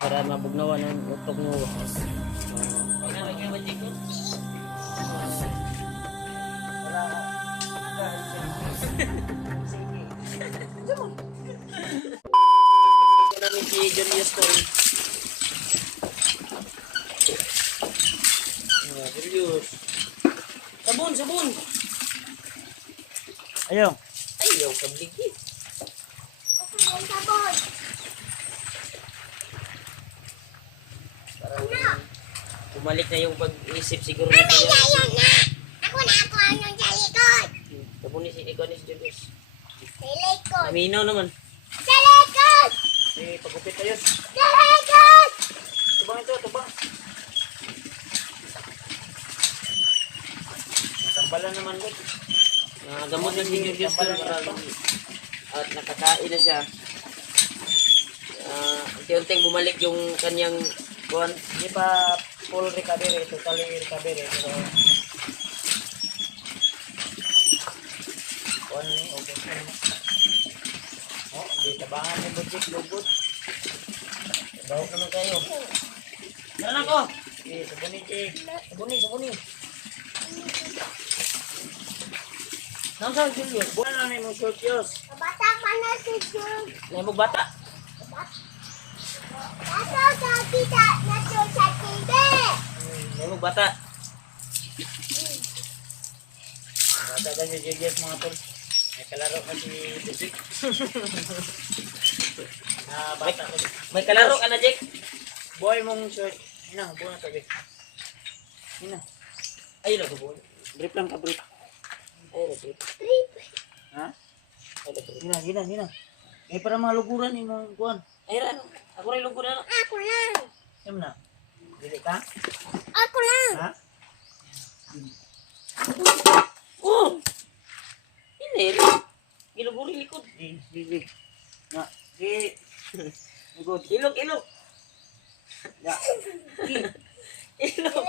Para mabugnawan ang utok nyo. Namin si Julius ko. Julius. Sabon, sabon. Ayaw. Ayaw, kabligi. Sabon. Parang bumalik na yung pag-isip siguro nito Mama, yan. yan na. Ako ang yung sa likod. Sabon ni si Julius. Sa likod. Aminaw naman. Sa likod. Eh, pagupit tayo. Sa likod. Tubang ito, tubang. Tambalan naman ko. Gamot na si Julius doon at nakakain na siya. Unti-unting bumalik yung kanyang buwan. Hindi pa full recovery, totally recovery. Pero, okay. Oh, di tabangan ni Bujik, lugod. Bawak naman kayo. Meron ako! Eh, sabuni, Jik. Sabuni. Nang Julius? Buwan na ni mong short yos. Bata pa na si Jun. Naibog bata. Nato sa kita. Nato sa TV. Naibog bata. Bata ka si Julius mga tol. May kalaro ka si Bujik. Bata ko. May kalaro ka na, Jake? Boy mong short. Ina, buwan na tabi. Ina. Ayun ako, buwan. Brief lang ka, brief. Ayun ako. Ha? Ayun ako. Gina. Eh, para maluguran ni mga kuwan. Ayun ano? Ako rin lungkot na. Ako lang. Siyam na. Dili ka? Ako lang. Ha? Oh! Hindi. Giluguri likod. Di. Na. Di. Good. Ilog. Ya. Ilog.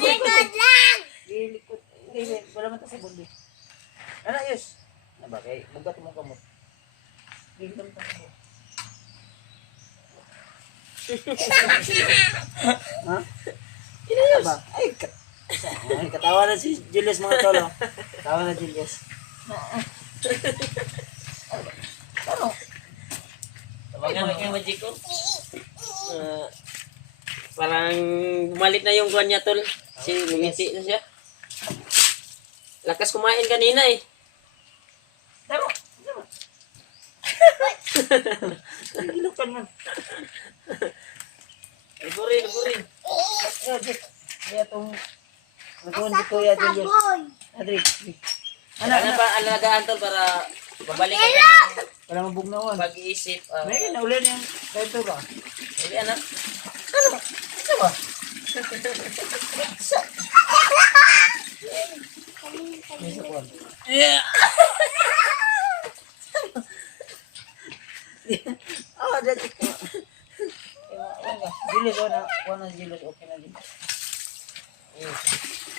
Likod lang. Di likod. Di. Wala man ta sa bundi. Ano, yus? Na ba? Kaya bugat mo kamot. Di kita mo kamot. Ha? Ano ba? Ay, katawa na si Julius mga tolo. Katawa na Julius. Ano? Tawagan mo yung magic ko. Parang bumalik na yung kuwan niya, tol. Kasi lumiti na siya. Lakas kumain kanina eh. Tama. Ilukan man. Luguri. Ayo, Jik. Kaya itong nagawin si Kuya Julius. Sabon. Adri. Ano pa alagaan, tol, para babalik ka Wala mabugnawan. na pag-iisip. May kinaulan yung ito ba? Hindi, ano? Ito ba? May sakuan. Oh, dati ko. Julius, wala Julius, okay na din.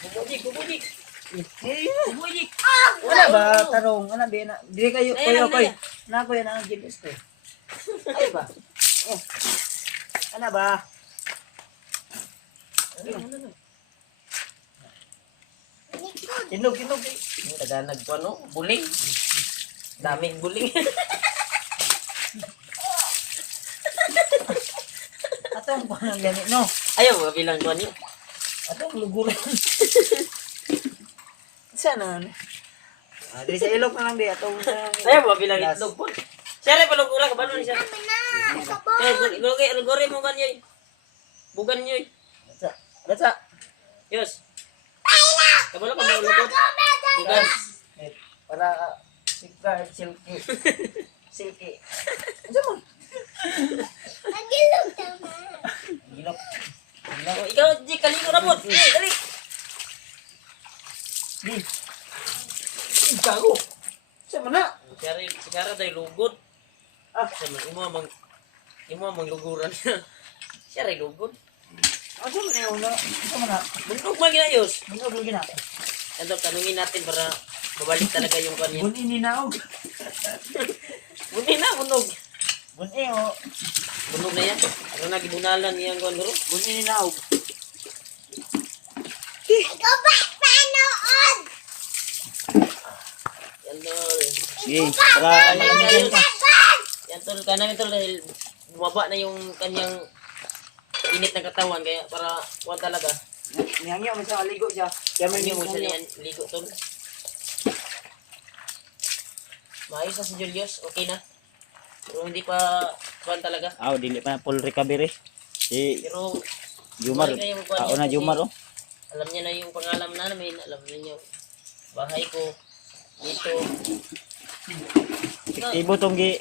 Bubujik. Bubuyik. Wala ba, tarong, ano ba, dili kayo, Ayan, koy. ayan. Na ko yan ang Julius ko. Ay ba? Ano ba? Likod. Kinog. Taganag ko, ano? Buling. Daming buling. Atong pa nang gani, no? Ayaw, mabilang ko niyo. Atong luguran. Sana. Di sa ilok na lang di, atong Ayaw, mabilang itlog po. Siya rin palugura, kabalo ni siya. Kami na. Sabon. Luguri mo ganyan. Bugan nyo. Gatsa. Yus. Kabalo ka mo lugot. Bugan. Para safeguard, silky. Ano mo? Nagilog naman. Ilok. Oh, ikaw, Jik, kalingo na po. Dali. Di. Gago. Sama na. Sigara tayo lugod. Ah, Imo amang luguran. Siya rin lugod. ano mo na yun? Sama na. Bundog man ginayos. Bunog lagi na. Ito, tanungin natin para babalik talaga yung kanya. Buni ni naog. Bundi na, bunog. Buni o. Bunog na yan. Ano na, gibunalan niyang kuhan guro. Bunyi ni naog. Go back panood. Yan tol. Sige, para malamigan ka. Yan tol, kanan tol dahil bumaba na yung kanyang init ng katawan kaya para kuhan talaga. Nihangyo mo sa aligo siya. Kaya may Hindi mo siya nihangyo. niyan ligo tol. Maayos na si Julius, okay na. Pero hindi pa kuhan talaga. Dili pa na full recovery. Si Pero Jumar. balik na yung kuhan Ako niya na kasi Jumar oh. Alam niya na yung pangalan namin, alam niya yung bahay ko. Dito. Ibo tong gi.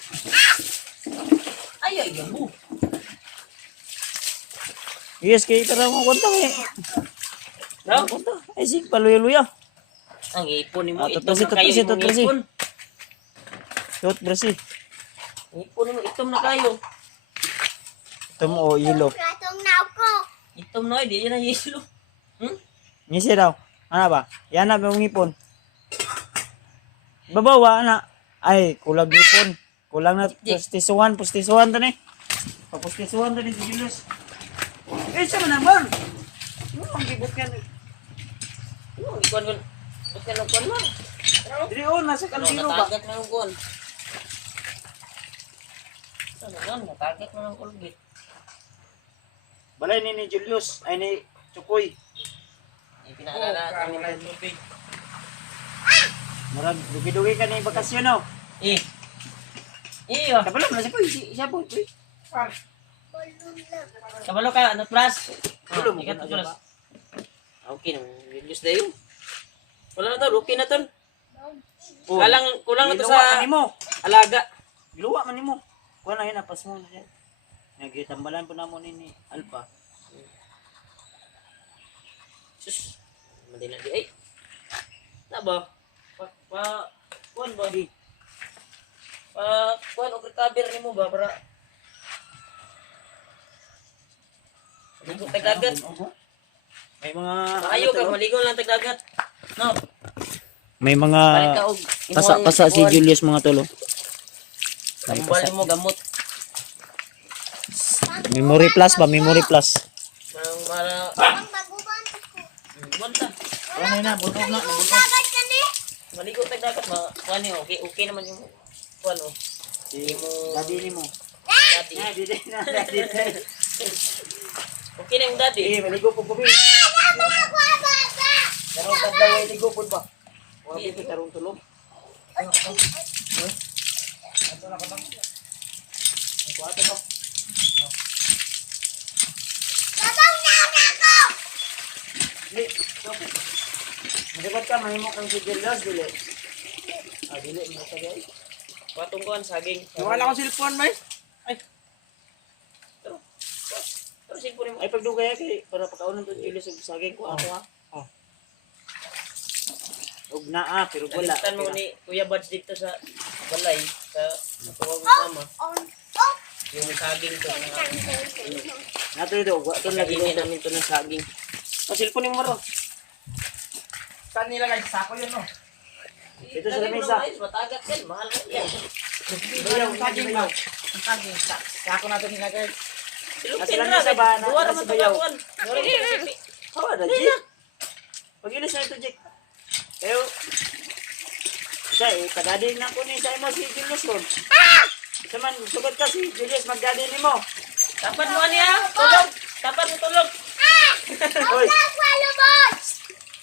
Ay, gabo. Yes, kay tara mo konta eh. No? Konta. Ay sig paluya-luya. Ang ipon ni mo. Tutbrush, Itom na kayo tutbrush, imong tutbrush. ipon. Toothbrush. Ipon ni mo, itom na kayo. Ito mo ilo. Pratong na ako. Itom na kayo, di yan ang yelo. Ngisi daw. Ano ba? Yan na mong ipon. Babawa na. Ay, kulang ipon. Kulang na pustisuhan to ni. Papustisuhan to ni si Julius. Eh, siya naman. Ano ang gibot yan? Ano, ikuan ko. Ba't ka nang kuan mo? Dili on, nasa Ano, kalsino ba? natagak na ng kuan. Ano lang, natagak na ng kulbit. Balay ni Julius. Ay ni Chukoy. Ipinaalala kami ng tubig. Murag, dugi-dugi ka ni bakasyon oh. Iyo. Kabalo na siya po. Siya po. Kabalo ka, ano plus? Kabalo mo, Ikat ano plus. ba? Okay na, Julius na yun. Wala na to, okay na to. Oh, Kulang na to giluwa sa man nimo. alaga. Giluwa man nimo. Kuha na yun, napas mo na siya. Nagitambalan po na mo ni Alpha. Sus, madila di ay. Na ba? Kuan ba? Kuan og recover nimo ba para Ligo tagagat. May mga Maayo ka maligo lang tagagat. No, may mga balik ka og pasa si Julius mga tolo. Tambal mo gamot. Memory plus ba? Memory plus. Nang para Ang baguban ko. banta. Ano na, bunog na. Dagat ka ni. Maligo tagagat ma kuan yo. Okay naman yung kuan oh. Si daddy ni mo. Daddy. Daddy. Okay na yung daddy. Maligo po po. Ano ako baba? Tarong kadlaw ay ligo po ba? Wa po tarong tulog. Ato na ka ba? Ang kuwato ko. Babang na ako. Dili. Magagat ka, mahimo kang si Julius, dili. Dili mo ka dai. Patong kuan saging. Wala akong cellphone, bay. Pero sipon mo. Ay pagdugay kay para pagkaunon to Julius og saging ko ako ha. Og naa pero wala. Nalimutan mo ni Kuya Buds dito sa balay sa natuwag ng mama. On. Yung saging to na Nato ito, wa to lagi lagyan namin to ng saging. O cellphone mo ro. Saan nilagay? Sa sako yun, no? Dito sa Lagyan mo lamesa. ng mais, matagat yan, mahal na yan. Bayaw, saging ba? Ang saging. Sako natin nilagay. Silupin Nasa na, lamesa ba? duwa Nasa naman bayaw? tawakuan. Duwa naman tawakuan. Hawa na Jik. Pagilis na ito Jik. Pero sa kadading na ko ni sa imo si Julius kon. Saman sugod ka si Julius magdading nimo. Tapat mo niya, tulog. Tapat mo tulog. Oy, Palubot.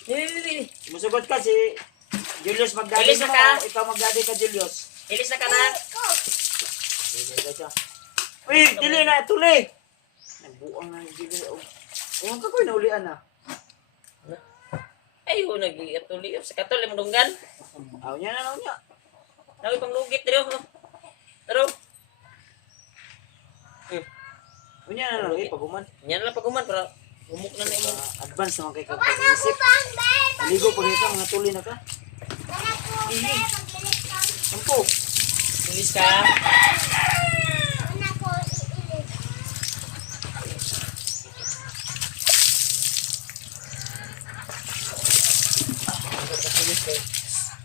Dili. musugod ka si Julius magdading Ilis na mo. ka. Ikaw magdading ka Julius. Ilis na ka na. Dili ka siya. Uy, dili na tuli. Nagbuang na ni Julius. Oh, ka koy naulian na. Ayo, nag-iatuli. Sa katol, yung dunggan. Aw nya na nya. Nawi pang lugit, dito. Taro. Unya na lang paguman. Yan lang paguman, para humuk na mo. Advance naman kay Ano kag-isip. bang babe? Aligo pa nito mga tuli na ka. Ano ko babe? Magbilis ka. Sampo. Ilis ka. Ano ko iilis.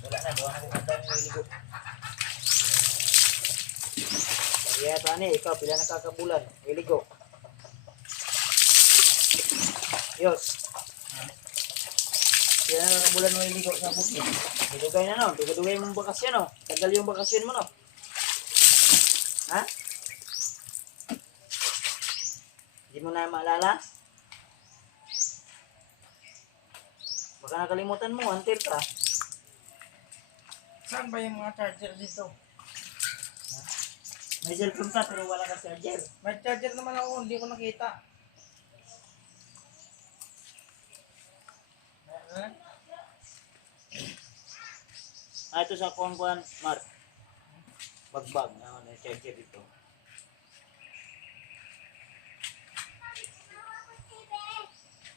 Wala na, doon ako kanta ng ligo. Kaya pa. ani, ikaw, pila nakakabulan. Iligo. Yos. Pila nakakabulan mo iligo sa bukid. Dugay na no. Dugay mong bakasyon no. Tagal yung bakasyon mo no. Ha? Hindi mo na maalala? Baka nakalimutan mo, until ka. Saan ba yung mga charger dito? May cellphone ka pero wala ka charger. May charger naman ako, hindi ko nakita. Ito sa kuwan, Mark. Bagbag na may charger dito.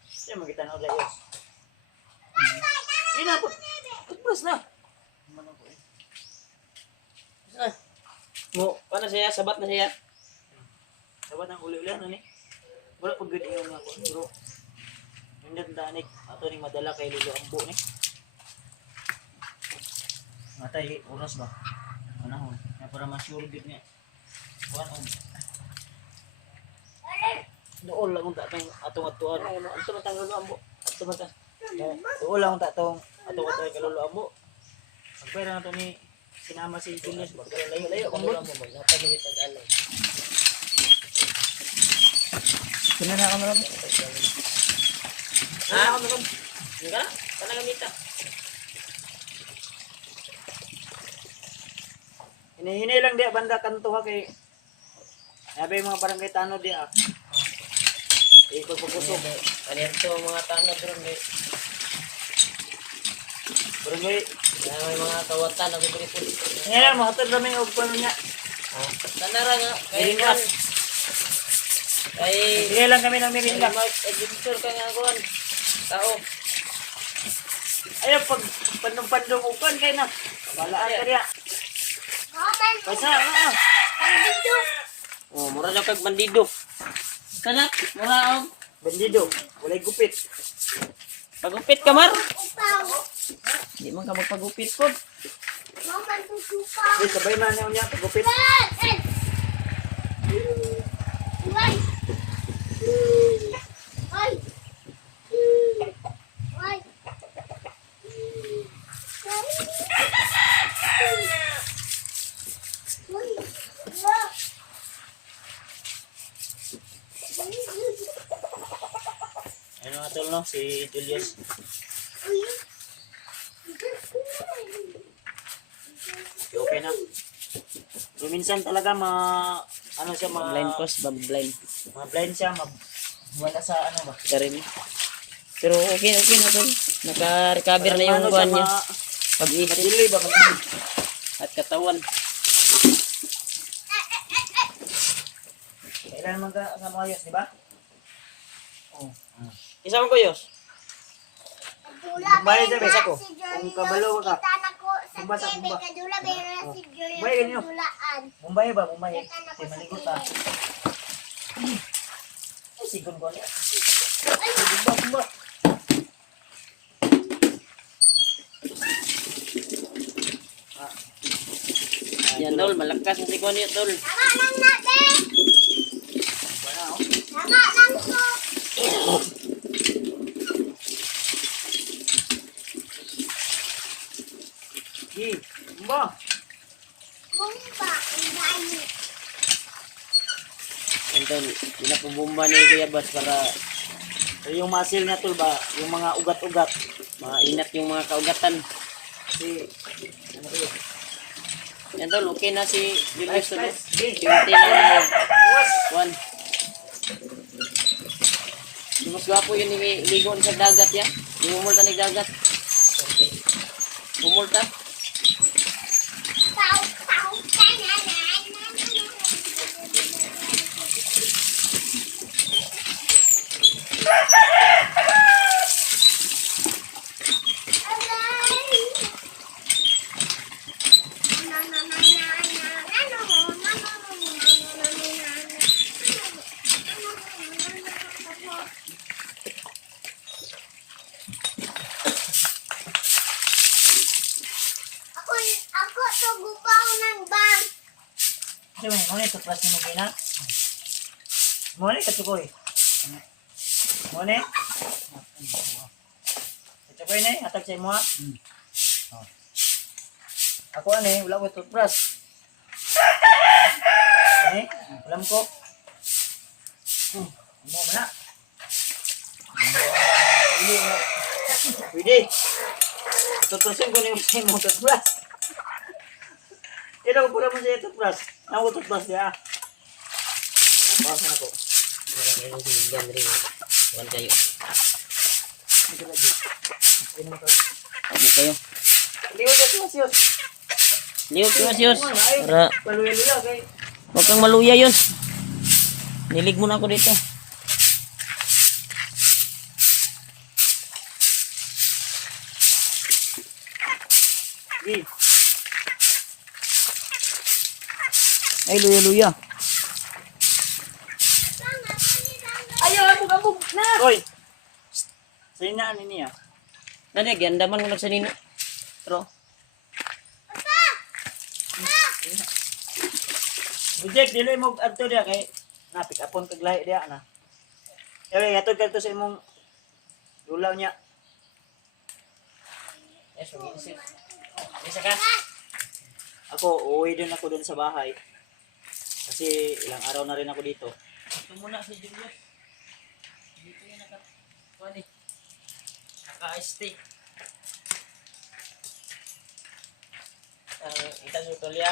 Siya makita na ulit yun. Yun na, pagpras na. Ah. Mo, paano siya? Sabat na siya. Sabat ang uli-uli ano ni? Wala pag gano'n yung ako. Bro, hindi danik. Ato ni madala kay Lilo Ambo ni. Matay, oras ba? Ano ho? Na para ma-sure gid niya. Kuan on. Dool lang unta tong atong-atuan. Ito matang Lolo Ambo. Ito matang. Dool lang unta tong atong-atuan kay Lolo Ambo. Ang pera na to ni sinama si Julius ba? Layo-layo kung Lolo Ambo. Napagilid ang alay. Sino na kamera mo? Ha? Hindi ka na? Paano gamita? Hinihinay lang di banda kanto ha kay sabi mga barangay tanod di ah. Pagpupusok. Ano ito mga tanod ron eh. Barangay. May mga kawatan na bibiripon. Ngayon lang mga tod raming og pano niya. Tanara nga. Kay Merindas. Kay Hinay lang kami ng merinda. Mark Adventure ka nga kuhan. Tao. Ayaw pag pandong upan kay na. Balaan ka diya. Maman, Basta ah. dito. Oh, mura na kag bandido. Kana, mura og Bandido. Walay gupit. pagupit ka mar. Upaw. Di man ka magpagupit pod. Maman, tutupa. Di sabay man niya gupit. Ay! Ay! Ay! Ano nga tol no si Julius. Okay na. So, minsan talaga ano siya Blind cost, blind. blind siya wala sa ano ba. Karin. Pero okay na tol. Naka-recover na yung Ano kuhan siya, niya. Pag-isip Madili ba? at katawan. Kailan man ka sa mga yos, di ba? Oh. Isa mo ko yos. Bayad sabi sa ko. Kung kabalo ka. Kumbasa, kumba. Bayad niyo. Mumbai ba? Mumbai. Kaya maligot ah. Sigon ko niya. Kumba. Yan tol, malakas ang sikon niya tol. Tama lang natin! Wala oh. Tama lang po! Gi. Kumba. Bumba, ang dami. Yan tol, pinapabumba ni Kuya Bas para So, yung muscle niya tol ba? Yung mga ugat-ugat. mainat yung mga kaugatan. Si ano ba yun? Yan tol, okay na si Julius tol. Nice. Gi. 20 naWas. Juan. Mas gwapo yun ligo sa dagat yan. Yung umulta ng dagat. Umulta. Tau, tau, tanana. Kasi mo ni toothbrush ni mo kina. Mo ni katukoy. Mo ni. Katukoy ni atag sa imo ha. Ako ani wala ko toothbrush. Ani, alam ko. Mo na. Pwede. Tutusin ko na yung sa imong toothbrush. Ito ko pula mo sa toothbrush. Ako toothbrush niya. Bawas na ako. Nakakain ng siligan rin. Huwag kayo. Ito lagi. Huwag kayo. Liwag na siya siyos. Liwag kayo, Siyos. Para Paluya-luya kay. huwag kang maluya yun. Nilig mo na ako dito. Gi. Ay, luya-luya. Ayaw, abog na. Hoy. Sa inaan niya. Nani, giandaman mo nagsanina. Pero, Reject dili mo adto dia kay napik apon kag lahi dia na. Ewe atod kadto sa imong lulaw niya. yes, mag-iisip. Isa ka? Ako uuwi din ako dun sa bahay. Kasi ilang araw na rin ako dito. Ito muna si Julius. Dito yung naka-kuhan eh. Naka-stay. Itang utolya.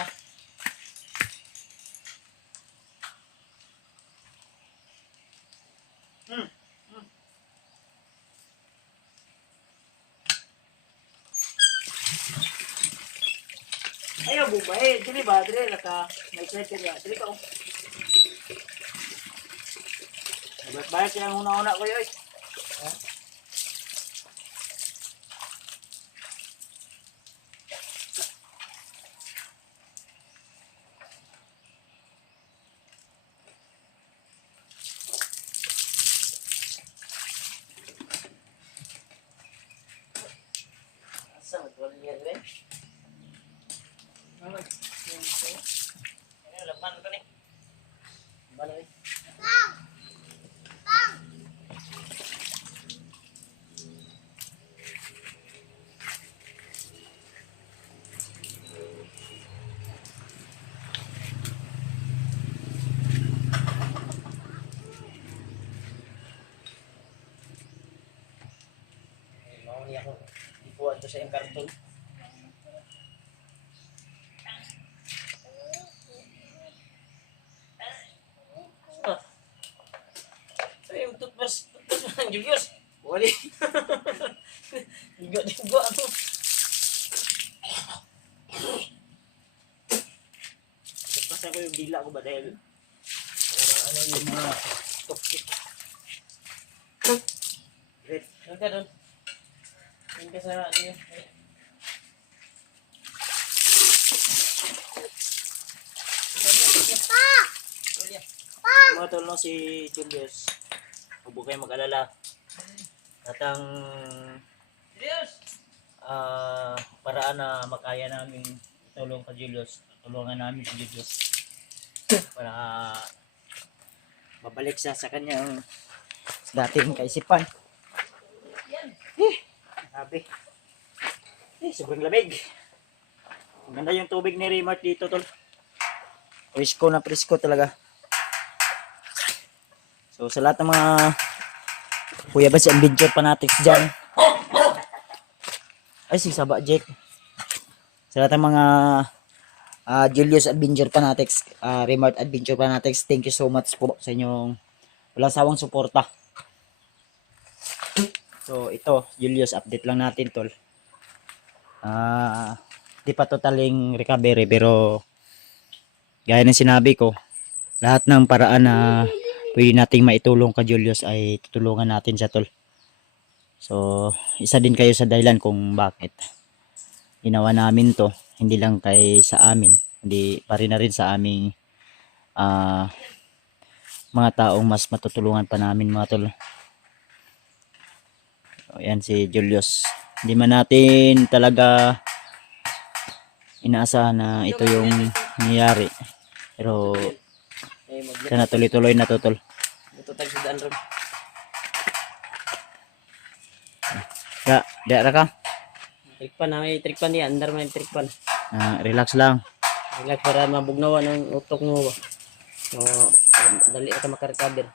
Ayaw buba dili ba dili naka may setting ya. Dili ka. Bayad siya ang una-una ko yoy. Asa, magwalya rin. Ano, laban ko ni. Laban rin. Mau niya ako ipuan to sa iyong karton. Ay, yung toothbrush ng Julius. Wali. Digo ako. Pasa ko yung dila ko ba dahil Para ano yung mga toxic. great. Doon ka doon. Doon ka sa ano yun. Julia. Mga tol no si Julius. Huwag kayo mag-alala. At ang Julius! paraan na makaya namin itulong kay Julius. Tulungan namin si Julius. Para babalik siya sa kanyang dating kaisipan. Sabi. Sobrang lamig. Maganda yung tubig ni Raymart dito tol. Presko na presko talaga. So sa lahat ng mga Kuya Bas Adventure Fanatics dyan. Ay si Saba Jack. Sa lahat ng mga Julius Adventure Fanatics, Raymart Adventure Fanatics, thank you so much po sa inyong walang sawang suporta. So ito, Julius, update lang natin tol. Di pa totaling recovery pero gaya ng sinabi ko, lahat ng paraan na pwede nating maitulong kay Julius ay tutulungan natin siya tol. So isa din kayo sa dahilan kung bakit ginawa namin to, hindi lang kay sa amin, hindi pa rin na rin sa aming mga taong mas matutulungan pa namin mga tol. So, yan si Julius. Hindi man natin talaga inaasahan na ito yung nangyayari. Pero Eh, sana tuloy-tuloy na to, tol. magtutag sa daan ron. Diya ra ka. Trikpan na, may trikpan niya. Andar may trikpan. Relax lang. Relax para mabugnawan ng utok mo ba. So, dali ka makarecover.